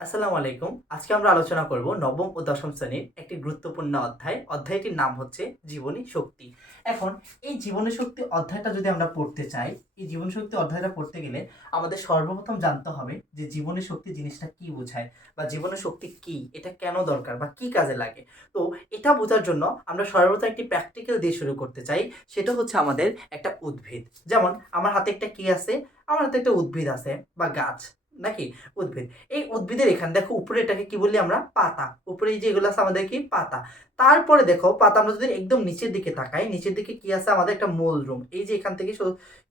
আসসালামু আলাইকুম। আজকে আমরা আলোচনা করব নবম ও দশম শ্রেণীর একটি গুরুত্বপূর্ণ অধ্যায়। অধ্যায়টির নাম হচ্ছে জীবনী শক্তি। এখন এই জীবনী শক্তি অধ্যায়টা যদি আমরা পড়তে চাই, এই জীবনী শক্তি অধ্যায়টা পড়তে গেলে আমাদের সর্বপ্রথম জানতে হবে যে জীবনী শক্তি জিনিসটা কি বোঝায় বা জীবনী শক্তি কি, এটা কেন দরকার বা কি কাজে লাগে। তো এটা বোঝার জন্য আমরা সর্বপ্রথম একটি প্র্যাকটিক্যাল দিয়ে শুরু করতে চাই। সেটা হচ্ছে আমাদের একটা উদ্ভিদ। যেমন আমার হাতে একটা কি আছে? আমার হাতে একটা উদ্ভিদ আছে বা গাছ, নাকি? উদ্ভিদ। এই উদ্ভিদের এখানে দেখো উপরে এটাকে কি বলি আমরা? পাতা। উপরে এই যে এগুলো আছে আমাদের কি? পাতা। তারপরে দেখো পাতা আমরা যদি একদম নিচের দিকে তাকাই, নিচের দিকে কি আছে আমাদের? একটা মূলরুম। এই যে এখান থেকে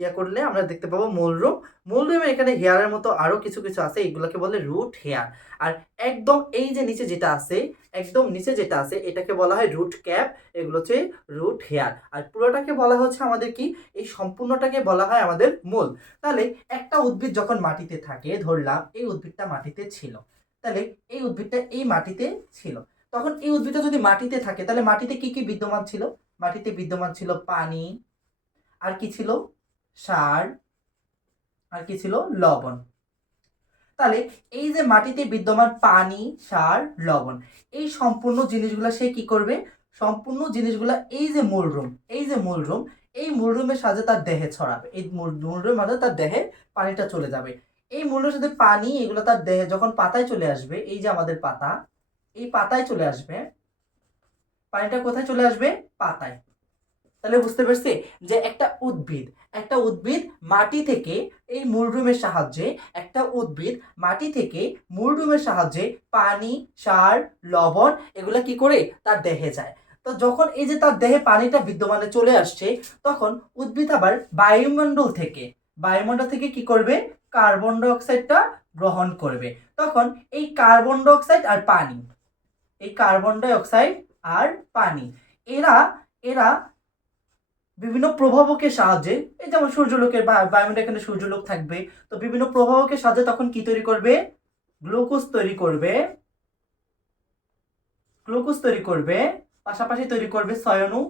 ইয়া করলে আমরা দেখতে পাবো মূলরুম। মূলরুমের এখানে হেয়ারের মতো আরো কিছু আছে, এগুলোকে বলে রুট হেয়ার। আর একদম এই যে নিচে যেটা আছে, একদম নিচে যেটা আছে এটাকে বলা হয় রুট ক্যাপ। এগুলো হচ্ছে রুট হেয়ার। আর পুরোটাকে বলা হচ্ছে আমাদের কি? এই সম্পূর্ণটাকে বলা হয় আমাদের মূল। তাহলে একটা উদ্ভিদ যখন মাটিতে থাকে, ধরলাম এই উদ্ভিদটা মাটিতে ছিল, তাহলে এই উদ্ভিদটা এই মাটিতে ছিল, তখন এই উদ্ভিদটা যদি মাটিতে থাকে তাহলে মাটিতে কি কি বিদ্যমান ছিল? মাটিতে বিদ্যমান ছিল পানি, আর কি ছিল? সার, আর কি ছিল? লবণ। তাহলে এই যে মাটিতে বিদ্যমান পানি, সার, লবণ, এই সম্পূর্ণ জিনিসগুলা সে কি করবে? সম্পূর্ণ জিনিসগুলা এই যে মূলরুম, এই যে মূলরুম, এই মূলরুমের সাথে তার দেহে ছড়াবে। এই মূলরুমের মাঝে তার দেহে পানিটা চলে যাবে। এই মূলরুমের সাথে পানি এগুলো তার দেহে যখন পাতায় চলে আসবে, এই যে আমাদের পাতা, এই পাতায় চলে আসবে, পানিটা কোথায় চলে আসবে? পাতায়। তাহলে বুঝতে পারছি যে একটা উদ্ভিদ মাটি থেকে এই মূলরুমের সাহায্যে, একটা উদ্ভিদ মাটি থেকে মূলরুমের সাহায্যে পানি, সার, লবণ এগুলা কি করে? তার দেহে যায়। তো যখন এই যে তার দেহে পানিটা বিদ্যমানে চলে আসছে, তখন উদ্ভিদ আবার বায়ুমণ্ডল থেকে কি করবে? কার্বন ডাই অক্সাইডটা গ্রহণ করবে। তখন এই কার্বন ডাই অক্সাইড আর পানি, এই কার্বন ডাই অক্সাইড আর পানি, এরা এরা বিভিন্ন প্রভাবকের সাহায্যে, এই যেমন সূর্যলোকের বায়ুমণ্ডলে এখানে সূর্যলোক থাকবে, তো বিভিন্ন প্রভাবকের সাহায্যে তখন কি তৈরি করবে? গ্লুকোজ তৈরি করবে। গ্লুকোজ তৈরি করবে, পাশাপাশি তৈরি করবে ছয়াণু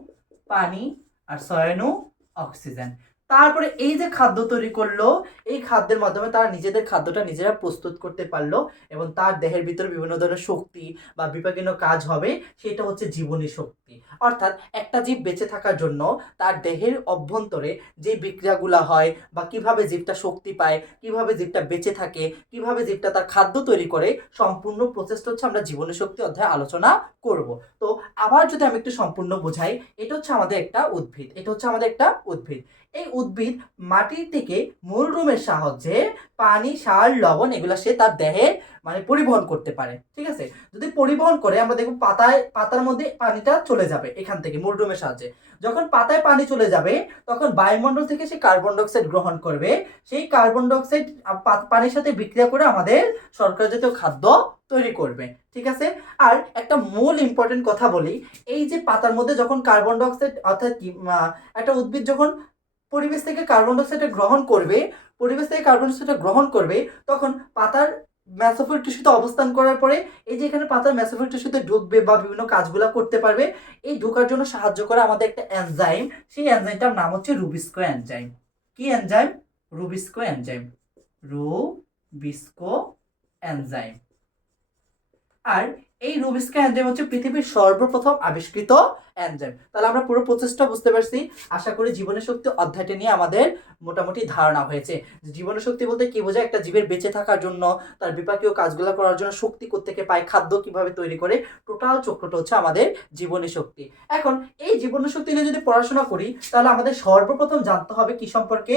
পানি আর ছয়াণু অক্সিজেন। তারপরে এই যে খাদ্য তৈরি করলো, এই খাদ্যের মাধ্যমে তারা নিজেদের খাদ্যটা নিজেরা প্রস্তুত করতে পারলো এবং তার দেহের ভিতরে বিভিন্ন ধরনের শক্তি বা বিপাকীয় কাজ হবে, সেটা হচ্ছে জীবনী শক্তি। অর্থাৎ একটা জীব বেঁচে থাকার জন্য তার দেহের অভ্যন্তরে যে বিক্রিয়াগুলো হয় বা কিভাবে জীবটা শক্তি পায়, কিভাবে জীবটা বেঁচে থাকে, কিভাবে জীবটা তার খাদ্য তৈরি করে, সম্পূর্ণ প্রসেসটা হচ্ছে আমরা জীবনী শক্তি অধ্যায়ে আলোচনা করব। তো আবার যদি আমি একটু সম্পূর্ণ বোঝাই, এটা হচ্ছে আমাদের একটা উদ্ভিদ, এটা হচ্ছে আমাদের একটা উদ্ভিদ। এই উদ্ভিদ মাটির থেকে মূলরুমের সাহায্যে পানি, সার, লবণ এগুলা সে তার দেহে মানে পরিবহন করতে পারে। ঠিক আছে? যদি পরিবহন করে, আমরা দেখব পাতার মধ্যে পানিটা চলে যাবে এখান থেকে মূলরুমের সাহায্যে। যখন পাতায় পানি চলে যাবে, তখন বায়ুমণ্ডল থেকে সে কার্বন ডাই অক্সাইড গ্রহণ করবে। সেই কার্বন ডাই অক্সাইড পানির সাথে বিক্রিয়া করে আমাদের শর্করা জাতীয় খাদ্য তৈরি করবে। ঠিক আছে? আর একটা মূল ইম্পর্টেন্ট কথা বলি, এই যে পাতার মধ্যে যখন কার্বন ডাই অক্সাইড, অর্থাৎ কি একটা উদ্ভিদ যখন পরিবেশ থেকে কার্বন ডাই অক্সাইড গ্রহণ করবে, তখন পাতার মেসোফিল টিস্যুতে অবস্থান করার পরে এই যে এখানে পাতার মেসোফিল টিস্যুতে ঢুকবে বা বিভিন্ন কাজগুলো করতে পারবে। এই ঢোকার জন্য সাহায্য করে আমাদের একটা এনজাইম, সেই এনজাইমটার নাম হচ্ছে রুবিস্কো এনজাইম। কি enzyme? Rubisco enzyme. Rubisco enzyme. আর এই রুবিস্কো এনজাইম হচ্ছে পৃথিবীর সর্বপ্রথম আবিষ্কৃত এনজাইম। তাহলে আমরা পুরো প্রসেসটা বুঝতে পারছি। আশা করি জীবনী শক্তি অধ্যায়টা নিয়ে আমাদের মোটামুটি ধারণা হয়েছে। জীবনী শক্তি বলতে কি বোঝায়? একটা জীবের বেঁচে থাকার জন্য, তার বিপাকীয় কাজগুলো করার জন্য শক্তি কোত্থেকে পায়, খাদ্য কিভাবে তৈরি করে, টোটাল চক্রটা হচ্ছে আমাদের জীবনী শক্তি। এখন এই জীবনী শক্তি নিয়ে যদি পড়াশোনা করি, তাহলে আমাদের সর্বপ্রথম জানতে হবে কি সম্পর্কে?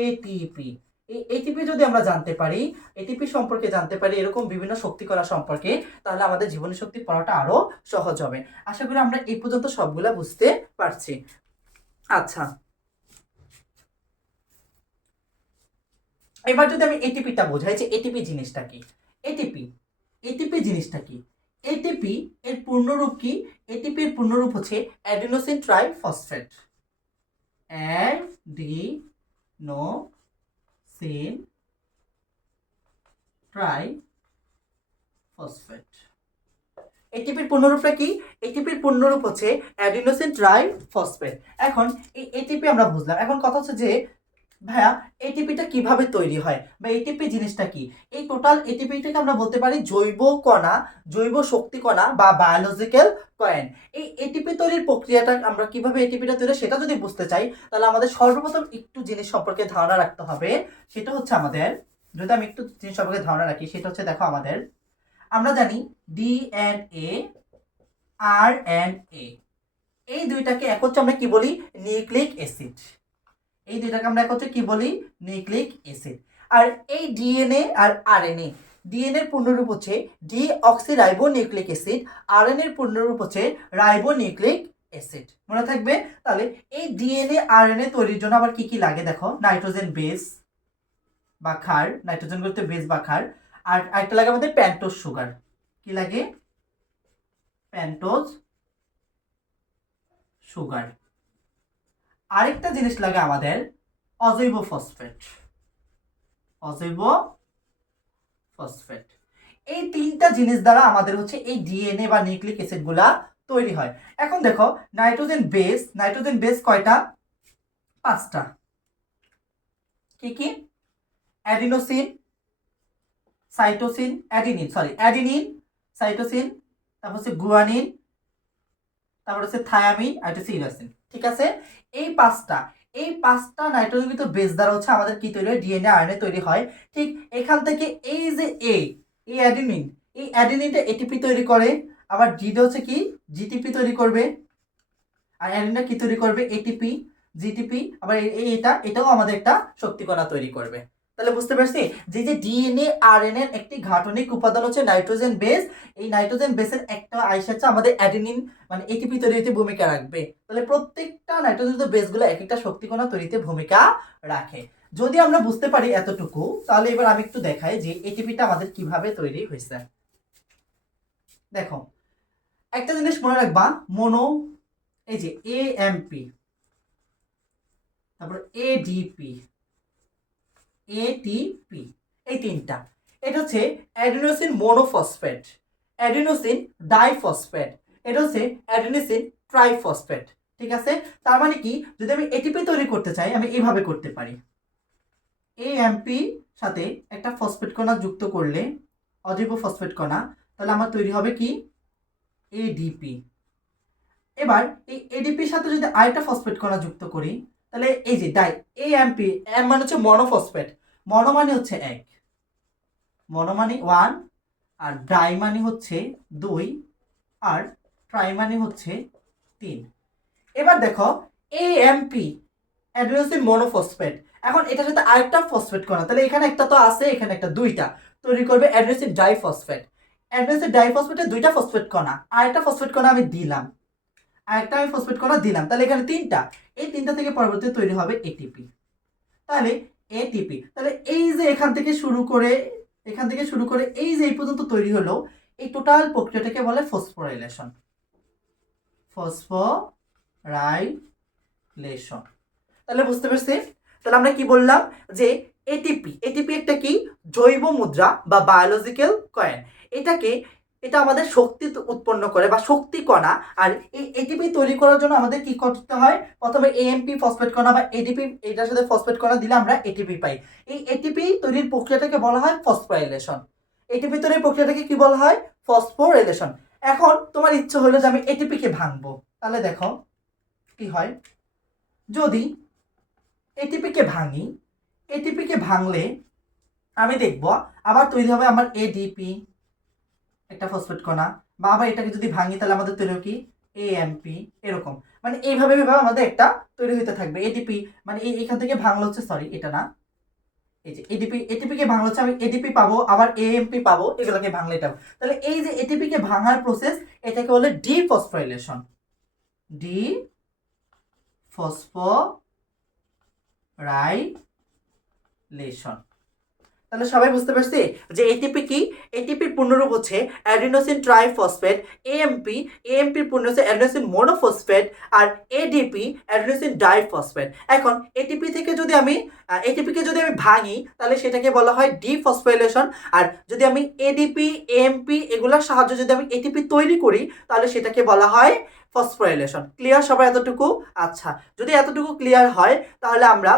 এটিপি। এই এটিপি যদি আমরা জানতে পারি, এটিপি সম্পর্কে জানতে পারি, এরকম বিভিন্ন শক্তি করা সম্পর্কে, তাহলে আমাদের জীবনী শক্তি পড়াটা আরো সহজ হবে। আশা করি আমরা এই পর্যন্ত সবগুলা বুঝতে পারছি। আচ্ছা, এবার যদি আমি এটিপিটা বোঝাই যে এটিপি জিনিসটা কি। এটিপি এটিপি জিনিসটা কি? এটিপি এর পূর্ণরূপ কি? এটিপি এর পূর্ণরূপ হচ্ছে অ্যাডিনোসিন ট্রাইফসফেট। Adenosine triphosphate. এটিপির পূর্ণরূপটা কি? এটিপির পূর্ণরূপ হচ্ছে অ্যাডিনোসিন ট্রাইফসফেট। এখন এই এটিপি আমরা বুঝলাম, এখন কথা হচ্ছে যে ভাইয়া এটিপিটা কিভাবে তৈরি হয় বা এটিপি জিনিসটা কি? এই টোটাল এটিপিটাকে আমরা বলতে পারি জৈব কণা, জৈব শক্তি কণা বা বায়োলজিক্যাল কয়েন। এই এটিপি তৈরির প্রক্রিয়াটা আমরা কিভাবে এটিপিটা তৈরি সেটা যদি বুঝতে চাই, তাহলে আমাদের সর্বপ্রথম একটু জিনিস সম্পর্কে ধারণা রাখতে হবে। সেটা হচ্ছে আমাদের, যদি আমি একটু জিনিস সম্পর্কে ধারণা রাখি, সেটা হচ্ছে দেখো আমাদের, আমরা জানি ডিএনএ, আরএনএ, এই দুইটাকে এক হচ্ছে আমরা কি বলি? Nucleic acid. এই দুইটাকে আমরা এক হচ্ছে কি বলি? Nucleic acid. আর এই ডিএনএ আর আরএনএ, ডিএনএ এর পূর্ণরূপ হচ্ছে ডিঅক্সিরাইবো নিউক্লিক অ্যাসিড, আরএনএ এর পূর্ণরূপ হচ্ছে রাইবো নিউক্লিক অ্যাসিড। মনে থাকবে? তাহলে এই ডিএনএ আরএনএ তৈরির জন্য আবার কি কি লাগে দেখো, নাইট্রোজেন বেস বা ক্ষার, নাইট্রোজেন বলতে বেস বা ক্ষার, আর একটা লাগে আমাদের প্যান্টোজ সুগার। কি লাগে? প্যান্টোজ সুগার। আরেকটা জিনিস লাগে আমাদের অজৈব ফসফেট, অজৈব ফসফেট। এই তিনটা জিনিস দ্বারা আমাদের হচ্ছে এই ডিএনএ বা নিউক্লিক অ্যাসিড গুলা তৈরি হয়। এখন দেখো নাইট্রোজেন বেস, নাইট্রোজেন বেস কয়টা? 5টা। কি কি? অ্যাডিনোসিন, সাইটোসিন, অ্যাডিনিন, সাইটোসিন, তারপর হচ্ছে গুয়ানিন, তারপর হচ্ছে থায়ামিন, আর হচ্ছে ইউরাসিন। ঠিক আছে? এই পাঁচটা নাইট্রোজেনিত বেস দ্বারা হচ্ছে আমাদের কি তৈরি হয়? ডিএনএ আরএনএ তৈরি হয়। ঠিক এখান থেকে এই যে এই অ্যাডিনিন, এই অ্যাডিনিনটা এটিপি তৈরি করে, আবার জিটা হচ্ছে কি? জিটিপি তৈরি করবে, আর অ্যাডিনটা কি তৈরি করবে? ATP, GTP. আবার এটাও আমাদের একটা শক্তি কণা তৈরি করবে। তাহলে বুঝতে পারছি যে যে ডিএনএ আরএনএ এর একটি গাঠনিক উপাদান হচ্ছে নাইট্রোজেন বেস। এই নাইট্রোজেন বেসের একটা আইসা হচ্ছে আমাদের অ্যাডিনিন মানে এটিপি তৈরিতে ভূমিকা রাখবে। তাহলে প্রত্যেকটা নাইট্রোজেন বেসগুলো এক একটা শক্তি কণা তৈরিতে ভূমিকা রাখে। যদি আমরা বুঝতে পারি এতটুকু, তাহলে এবার আমি একটু দেখাই যে এটিপিটা আমাদের কিভাবে তৈরি হয়েছে। দেখো একটা জিনিস মনে রাখবা, মোনো, এই যে এএমপি, তারপর এডিপি, এটিপি, এই তিনটা, এটা হচ্ছে অ্যাডিনোসিন মোনোফসফেট, অ্যাডিনোসিন ডাইফসফেট, এটা হচ্ছে অ্যাডিনোসিন ট্রাইফসফেট। ঠিক আছে? তার মানে কি, যদি আমি এটিপি তৈরি করতে চাই আমি এইভাবে করতে পারি। এএমপি সাথে একটা ফসফেট কণা যুক্ত করলে, অজৈব ফসফেট কণা, তাহলে আমার তৈরি হবে কি? এডিপি। এবার এই এডিপির সাথে যদি আরেকটা ফসফেট কণা যুক্ত করি, তাহলে এই যে এএমপি, এম মানে হচ্ছে মনোফসফেট, মনো মানে হচ্ছে 1, মনো মানে 1, আর ডাই মানে হচ্ছে 2, আর ট্রাই মানে হচ্ছে 3। এবার দেখো এএমপি, অ্যাডিনোসিন মনোফসফেট, এখন এটার সাথে আরেকটা ফসফেট কণা, তাহলে এখানে একটা তো আছে, এখানে একটা, দুইটা তৈরি করবে অ্যাডিনোসিন ডাইফসফেট। অ্যাডিনোসিন ডাইফসফেটে দুইটা ফসফেট কণা, আরেকটা ফসফেট কণা আমি দিলাম, আরেকটা আমি ফসফেট কণা দিলাম, তাহলে এখানে তিনটা, এই তিনটা থেকে পরবর্তীতে তৈরি হবে এটিপি। তাহলে এটিপি, তাহলে এই যে এখান থেকে শুরু করে এই যে এই পর্যন্ত তৈরি হলো, এই টোটাল প্রক্রিয়াটাকে বলে ফসফোরাইলেশন, ফসফোরাইলেশন। তাহলে বুঝতে পারছি? তাহলে আমরা কি বললাম যে এটিপি, এটিপি একটা কি? জৈব মুদ্রা বা বায়োলজিক্যাল কয়েন। এটা আমাদের শক্তি উৎপন্ন করে বা শক্তি কণা। আর এই এটিপি তৈরি করার জন্য আমাদের কি করতে হয়? প্রথমে এএমপি ফসফেট কণা বা এডিপি, এটার সাথে ফসফেট কণা দিলে আমরা এটিপি পাই। এই এটিপি তৈরির প্রক্রিয়াটাকে বলা হয় ফসফোরাইলেশন। এটিপি তৈরির প্রক্রিয়াটাকে কি বলা হয়? ফসফোরাইলেশন। এখন তোমার ইচ্ছে হলো যে আমি এটিপিকে ভাঙবো, তাহলে দেখো কি হয়। যদি এটিপিকে ভাঙলে আমি দেখব আবার তৈরি হবে আমার এডিপি, একটা ফসফেট কণা, বা আবার এটাকে যদি ভাঙি তাহলে আমাদের তৈরি হবে কি? এএমপি। এরকম মানে এইভাবে আমাদের একটা তৈরি হতে থাকবে এডিপি। মানে এইখান থেকে ভাঙলে হচ্ছে, সরি এটা না, এই যে এটিপিকে ভাঙলে হচ্ছে আমি এডিপি পাবো, আবার এএমপি পাবো, এগুলোকে ভাঙলে এটা। তাহলে এই যে এটিপিকে ভাঙার প্রসেস, এটাকে বলে ডিফসফোরাইলেশন, ডিফসফোরাইলেশন। তাহলে সবাই বুঝতে পারছি যে এটিপি কি? এটিপির পূর্ণরূপ হচ্ছে অ্যাডিনোসিন ট্রাইফসফেট। এএমপির পূর্ণ হচ্ছে অ্যাডিনোসিন মোনোফসফেট। আর এডিপি অ্যাডিনোসিন ডাইফসফেট। এখন এটিপিকে যদি আমি ভাঙি তাহলে সেটাকে বলা হয় ডিফসফোরাইলেশন। আর যদি আমি এডিপি এএমপি এগুলোর সাহায্যে যদি আমি এটিপি তৈরি করি তাহলে সেটাকে বলা হয় ফসফোরাইলেশন। ক্লিয়ার সবাই এতটুকু? আচ্ছা, যদি এতটুকু ক্লিয়ার হয় তাহলে আমরা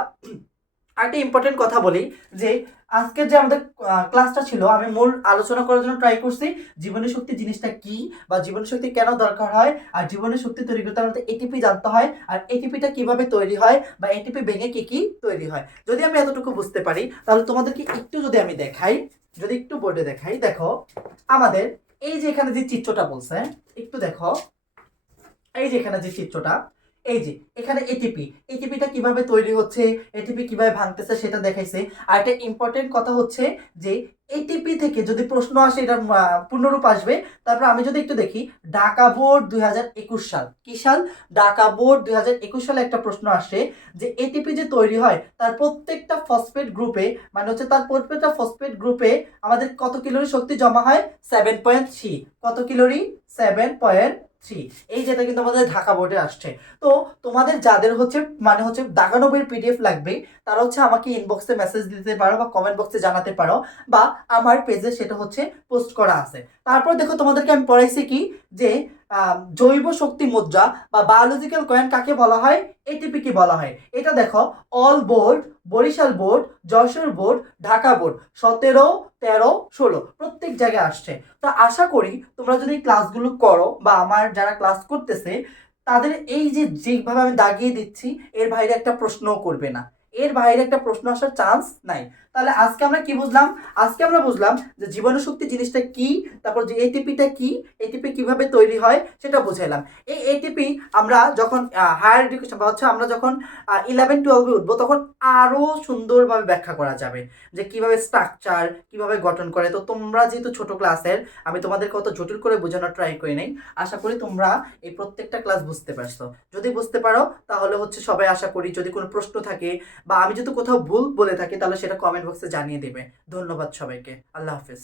আরেকটা ইম্পর্টেন্ট কথা বলি যে আজকের যে আমাদের ক্লাসটা ছিল, আমি মূল আলোচনা করার জন্য ট্রাই করছি জীবনী শক্তি জিনিসটা কি, বা জীবনী শক্তি কেন দরকার হয়, আর জীবনী শক্তি তৈরি করতে আমাদের এটিপি জানতে হয়, আর এটিপিটা কিভাবে তৈরি হয়, বা এটিপি ভেঙে কি কি তৈরি হয়। যদি আমি এতটুকু বুঝতে পারি তাহলে তোমাদেরকে একটু যদি আমি দেখাই, যদি একটু বোর্ডে দেখাই, দেখো আমাদের এই যে এখানে যে চিত্রটা বলছে, একটু দেখো, এই যে এখানে যে চিত্রটা, এই যে এখানে এটিপি, এটিপিটা কিভাবে তৈরি হচ্ছে, এটিপি কিভাবে ভাঙতেছে সেটা দেখাইছে। আর একটা ইম্পর্টেন্ট কথা হচ্ছে যে এটিপি থেকে যদি প্রশ্ন আসে, এটার পূর্ণরূপ আসবে। তারপর আমি যদি একটু দেখি, ঢাকা বোর্ড 2021 সাল, কি সাল? ঢাকা বোর্ড 2021 সালে একটা প্রশ্ন আসে যে এটিপি যে তৈরি হয় তার প্রত্যেকটা ফসফেট গ্রুপে, মানে হচ্ছে তার প্রত্যেকটা ফসফেট গ্রুপে আমাদের কত ক্যালোরি শক্তি জমা হয়? 7.3। কত ক্যালোরি? 7.3। এই যেটা কিন্তু আমাদের ঢাকা বোর্ডে আসছে। তো তোমাদের যাদের হচ্ছে মানে হচ্ছে দাগানো বইয়ের পিডিএফ লাগবে, তারা হচ্ছে আমাকে ইনবক্সে মেসেজ দিতে পারো বা কমেন্ট বক্সে জানাতে পারো, বা আমার পেজে সেটা হচ্ছে পোস্ট করা আছে। তারপর দেখো তোমাদেরকে আমি পড়াইছি কি যে জৈব শক্তি মুদ্রা বা বায়োলজিক্যাল কয়েন কাকে বলা হয়, এটিপি কি বলা হয়। এটা দেখো all board, Barishal board, Jessore board, Dhaka board 17, 13, 16 প্রত্যেক জায়গায় আসছে। তো আশা করি তোমরা যদি ক্লাসগুলো করো, বা আমার যারা ক্লাস করতেছে তাদের এই যে যেভাবে আমি দাগিয়ে দিচ্ছি, এর বাইরে একটা প্রশ্নও করবে না, এর বাইরে একটা প্রশ্ন আসার চান্স নাই। তাহলে আজকে আমরা কি বুঝলাম? আজকে আমরা বুঝলাম যে জীবাণুশক্তি জিনিসটা কি, তারপর যে এটিপিটা কি, এটিপি কিভাবে তৈরি হয় সেটা বুঝাইলাম। এই এটিপি আমরা যখন হায়ার এডুকেশন বা হচ্ছে আমরা যখন 11-12-এ উঠবো, তখন আরো সুন্দরভাবে ব্যাখ্যা করা যাবে যে কিভাবে স্ট্রাকচার, কিভাবে গঠন করে। তো তোমরা যেহেতু ছোট ক্লাসের, আমি তোমাদেরকে অত জটিল করে বোঝানোর ট্রাই করি নাই। আশা করি তোমরা এই প্রত্যেকটা ক্লাস বুঝতে পারছো। যদি বুঝতে পারো তাহলে হচ্ছে সবাই, আশা করি যদি কোনো প্রশ্ন থাকে বা আমি যদি কোথাও ভুল বলে থাকি তাহলে সেটা কমেন্ট বক্সে জানিয়ে দেবে। ধন্যবাদ সবাইকে, আল্লাহ হাফেজ।